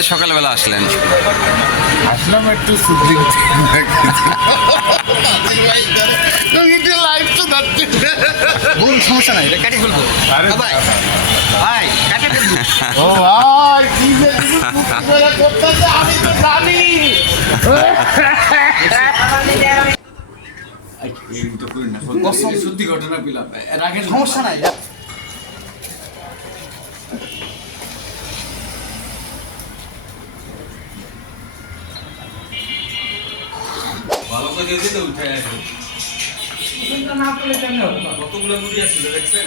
যে সকালবেলা আসলেন? আসলাম একটু সমস্যা নাই, এটা কাটে ফেলবো। ভাই ভাই কাটে ফেলবো। ও ভাই কি যে করতেছে আমি তো জানি। সত্যি ঘটনা পেলাম, রাখেন, সমস্যা নাই। ভালো করে দিলে উঠে আসবে। না পেলে কেন কতগুলো মুড়ি আসছিল দেখছেন?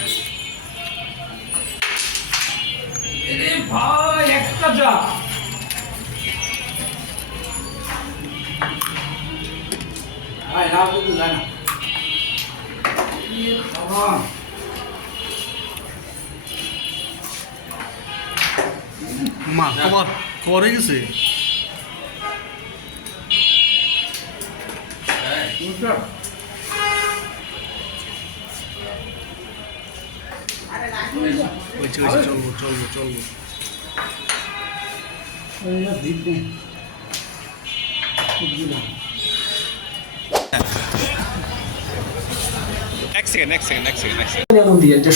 এরে ভাই একটা যা ভাই না বলতে যায় না। মা কবার করে গেছে। চলবো চলবো চলবো।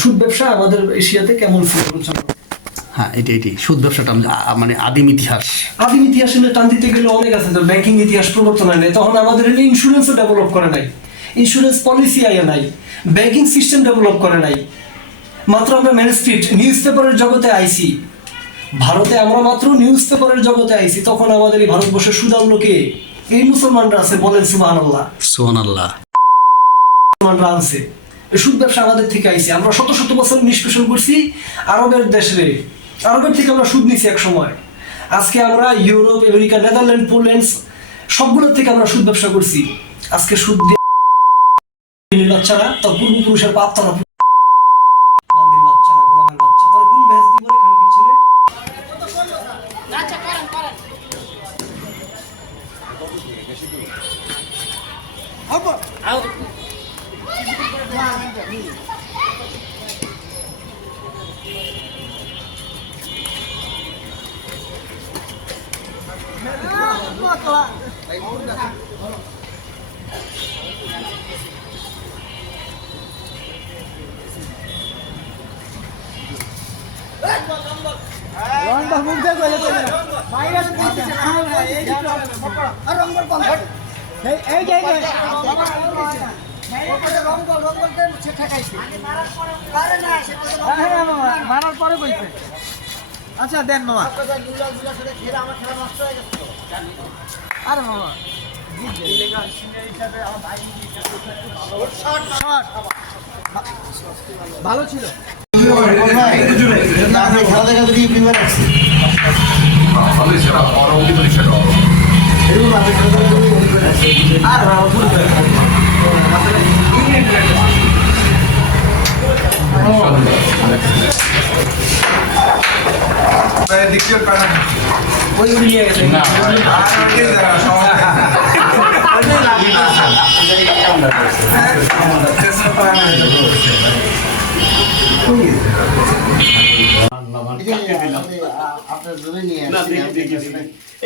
সুদ ব্যবসা আমাদের এশিয়াতে কেমন ছিল? হ্যাঁ এটাই সুদ ব্যবসাটা মানে আদিম ইতিহাস টান দিতে গেলে অনেক আছে। তো ব্যাংকিং ইতিহাস প্রবর্তন হয় নাই, তখন আমাদের ইন্স্যুরেন্সও ডেভেলপ করে নাই, ইন্স্যুরেন্স পলিসি আয়া নাই, ব্যাংকিং সিস্টেম ডেভেলপ করে নাই। মাত্র আমরা মেন স্ট্রিট নিউজ পেপারের জগতে আইছি, ভারতে আমরা মাত্র নিউজ পেপারের জগতে আইছি। তখন আমাদের এই ভারতবর্ষের সুদাল্লোকে এই মুসলমানরা আছে, বলেন সুবহানাল্লাহ। সুবহানাল্লাহ। মুসলমানরা আনছে এই সুদ ব্যবসা আমাদের থেকে আইছে। আমরা শত শত বছর নিষ্পেষণ করছি আরবের দেশে, আরবের থেকে আমরা সুদ নিছি এক সময়। আজকে আমরা ইউরোপ, আমেরিকা, নেদারল্যান্ড, পোল্যান্ড সবগুলোর থেকে আমরা সুদ ব্যবসা করছি। আজকে সুদ দিয়ে বাচ্চারা তার পূর্বপুরুষের পাপ তারা বাচ্চারা, গোলামের বাচ্চা, তারা কোন ভেজ দিব এখানে কি ছেলে? মারার পরে বলছে আচ্ছা দেন মামা। আরে মামা ভালো ছিল। খেলা দেখা দেখি প্রিমিয়ার আছে।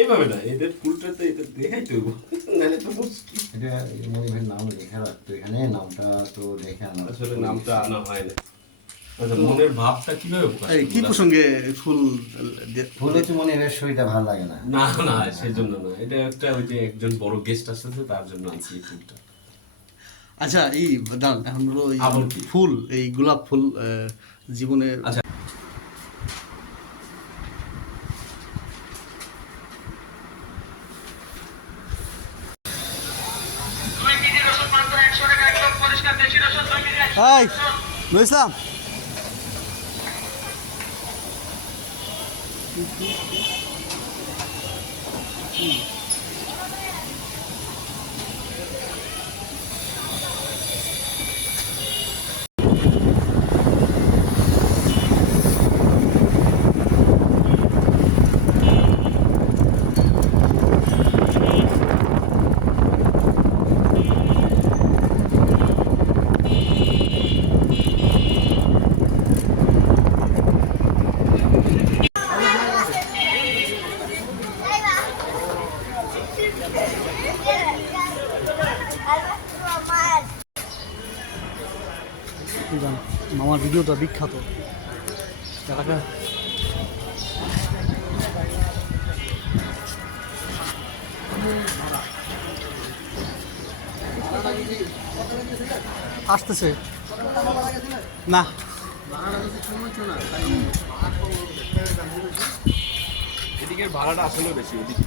এইভাবে না, এদের ফুলটা তো এদের দেখাই তো নাহলে তো মুশকিল। এটা মনিবের নাম লেখা রাখতো এখানে, নামটা তো দেখে আনা, আসলে নামটা আনা হয় না। আচ্ছা মনের ভাবটা কিভাবে এই কি প্রসঙ্গে ফুল ফুল হচ্ছে মনিবের শরীরটা ভালো লাগে না। না না সেজন্য না, এটা একটা ওই যে একজন বড় গেস্ট আসছে তার জন্য আনছি এই ফুলটা। আচ্ছা এই দাঁড়ান, এখন হলো এই আবার কি? ফুল, এই গোলাপ ফুল জীবনে আচ্ছা বুঝলাম। মামার ভিডিওটা বিখ্যাত এলাকা। আসতেছে না এদিকের ভাড়াটা আসলে বেশি ওদিক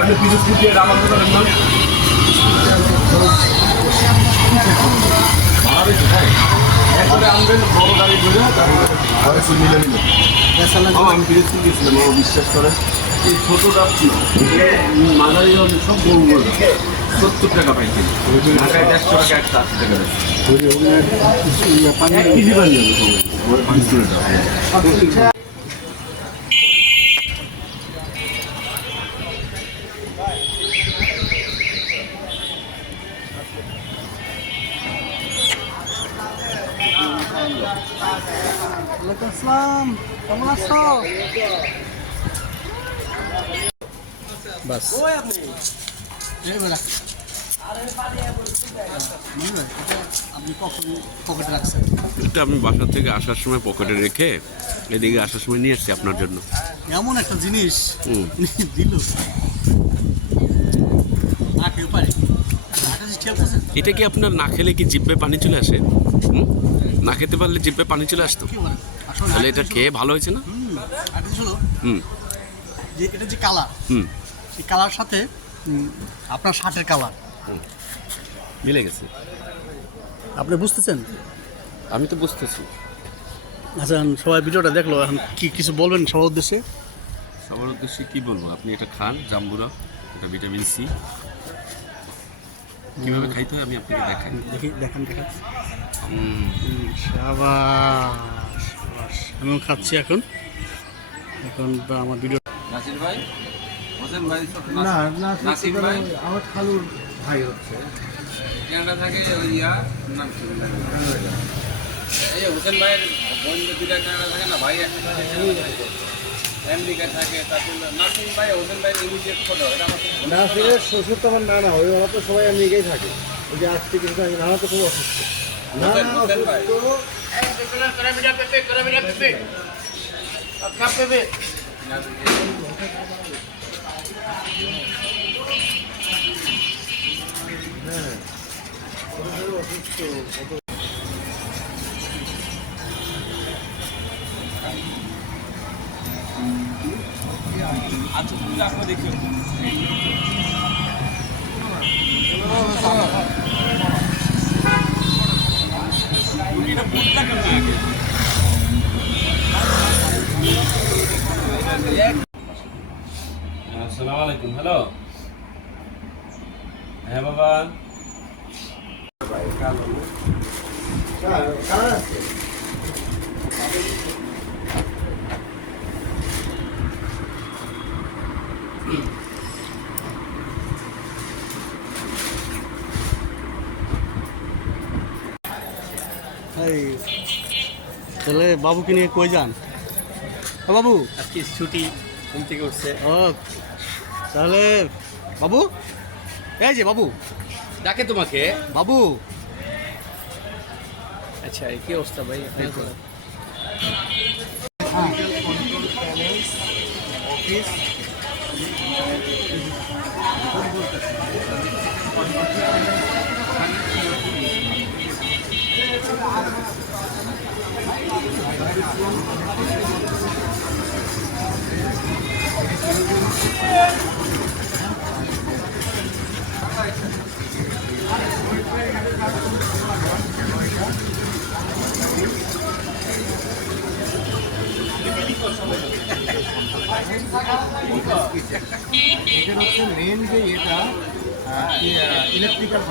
আপনি পিছু দিয়ে আমার দোকানের নাম একবারে আনবেন বড় গাড়ি করে ঘরে ফুল মিলে নিল আমি বিরক্তি গেছিলাম আমার বিশ্বাস করেন এই ছোটো ডাব ছিল মাঝারি সব বড় বড় 70 টাকা পাইছি ঢাকায় 150 টাকা একটা 80 টাকা কেজি পাই যাবে আসসালাম, কেমন আছো? বাস আপনি কখন পকেটে রাখছেন? এটা আমি বাসা থেকে আসার সময় পকেটে রেখে এদিকে আসার সময় নিয়ে আসছি আপনার জন্য। এমন একটা জিনিস দিল না খেয়ে পারে। এটা কি আপনার না খেলে কি জিভে পানি চলে আসে? না খেতে পারলে জিভে পানি চলে আসতো? তাহলে এটা খেয়ে ভালো হয়েছে না? যে এটা যে কালার, সেই কালার সাথে আপনার শার্টের কালার মিলে গেছে। আপনি বুঝতেছেন? আমি তো বুঝতেছি। আচ্ছা, সবাই ভিডিওটা দেখলো, এখন কি কিছু বলবেন সবার উদ্দেশ্যে? সবার উদ্দেশ্যে কি বলবো, আপনি এটা খান, জাম্বুরা, এটা ভিটামিন সি। কীভাবে খাইতে হয় আমি আপনাকে দেখাই। দেখান। শাবাশ, আমিও খাচ্ছি এখন আমার ভিডিও। নাসির ভাই হোসেন ভাই না নাসির ভাই আমার খালুর ভাই হচ্ছে ক্যানাডা থাকে ওই নাম কি এই হোসেন ভাইয়ের বন্ধু দুটা ক্যানাডা থাকে না ভাই একটা আমেরিকায় থাকে। তারপর নাসির ভাই হোসেন ভাই ইমিডিয়েট ফটো এটা আমার নাসিরের শ্বশুর তো আমার নানা হয়, ওরা তো সবাই আমেরিকায় থাকে। ওই যে আসছে কিন্তু নানা তো খুব অসুস্থ। হোসেন ভাই আচ্ছা তুমি আপনি দেখিও আসসালামু আলাইকুম। হ্যালো, হ্যাঁ বাবা। তাহলে বাবুকে নিয়ে কই যান? বাবু আজকে ছুটি, ঘুম থেকে উঠছে। ও তাহলে বাবু, এই যে বাবু, ডাকে তোমাকে। বাবু আচ্ছা, কি অবস্থা ভাই? এটা হচ্ছে মেন যে এটা ইলেকট্রিক্যাল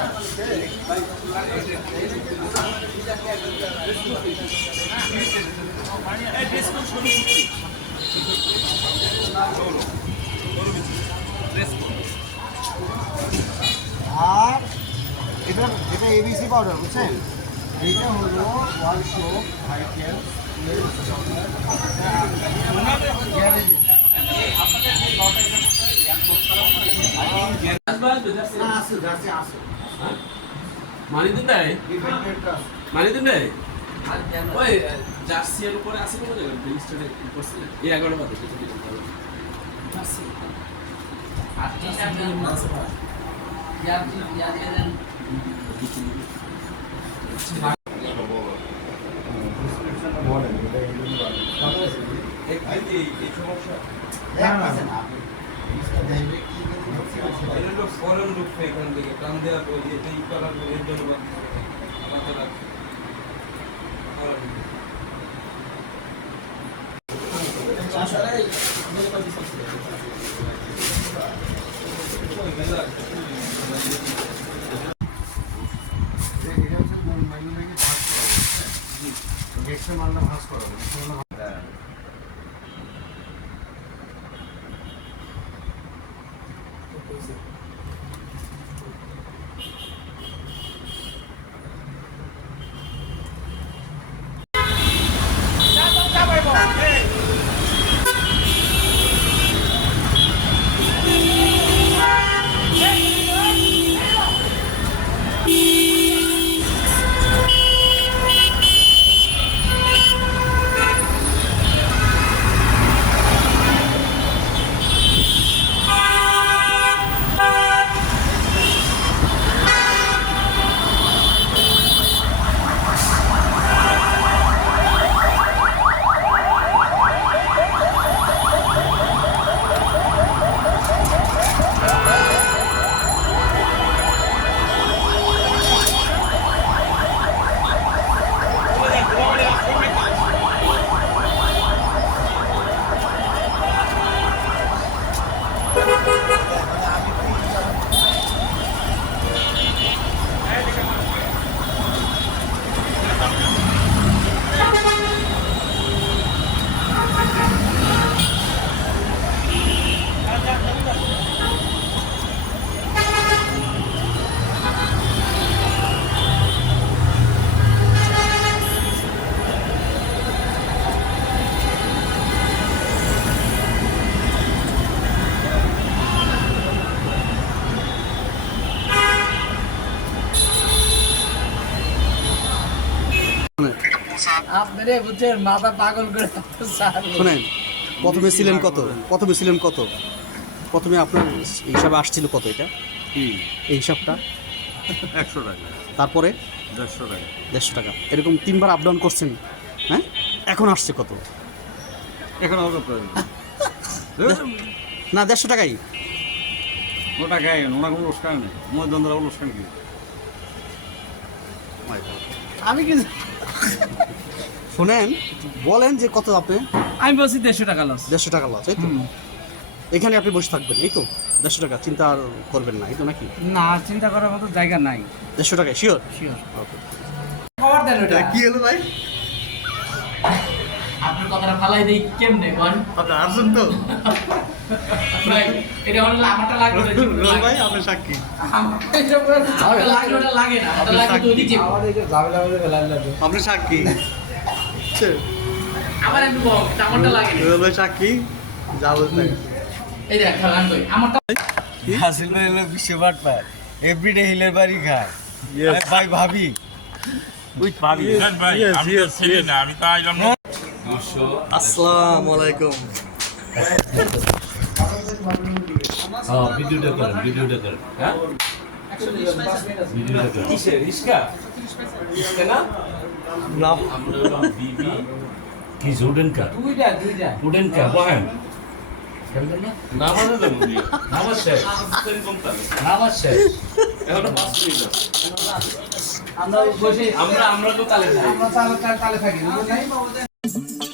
আর এটা যেটা এবিসি পাউডার বুঝছেন, এইটা হলো ওয়ার্কশপ সাইকেল মানি দেয় ওই জার্সির উপরে আছে কোনো জায়গায় রেজিস্টারে করছিলেন এই 11 বাদে ফরেন রূপ এখান থেকে টান দেওয়া এই করার এর জন্য মালটা ভাঁজ করা আপনারে বুঝছেন মাথা পাগল করে স্যার শোনেন প্রথমে ছিলেন কত প্রথমে আপনার হিসাবে আসছিল কত এটা এই হিসাবটা 100 টাকা তারপরে 150 টাকা 150 টাকা এরকম 3 বার আপ ডাউন করছেন হ্যাঁ এখন আসছে কত এখন হবে প্রয়োজন না 150 টাকাই ওটা গায়ে ওনা কোনো অনুষ্ঠান নেই মধ্যন্দ্র অনুষ্ঠান কি আমি কি শোনেন বলেন যে কত আপনি আমি বলছি 150 টাকা লস 150 টাকা লস এই তো এখানে আপনি বসে থাকবেন এই তো 150 টাকা চিন্তা আর করবেন না এই তো নাকি না চিন্তা করার মতো জায়গা নাই 150 টাকা শিওর শিওর ওকে খবর দেন ওটা কি হলো ভাই আপনার কথাটা ফালাই দেই কেমনে কোন আপনি আসুন তো ভাই এটা হলো আমারটা লাগবে রোল ভাই আপনি সাক্ষী আমারটা লাগবে ওটা লাগে না ওটা লাগে তো ওদিকে আমাদের যে ঝামেলা মধ্যে ফেলার লাগে আপনি সাক্ষী আমার একটু কম আমারটা লাগে না রোল ভাই সাক্ষী যা বলতে এই দেখ খালান কই আমারটা হাসিল ভাই হলো বিশ্ববাট পায় এভরিডে হিলের বাড়ি খায় আরে ভাই ভাবি আসসালামু আলাইকুম ভিডিওটা করেন হ্যাঁ ভিডিওটা করেন রিস্কা না না আমরা বিবি কি জুডেন কা দুইটা উডেন কা বহেন নামাজ দেব নামাজ শেষ নামাজ শেষ এখন 5 মিনিট আমরা বসে আমরা তো তালে আমরা তালে থাকি বুঝলেন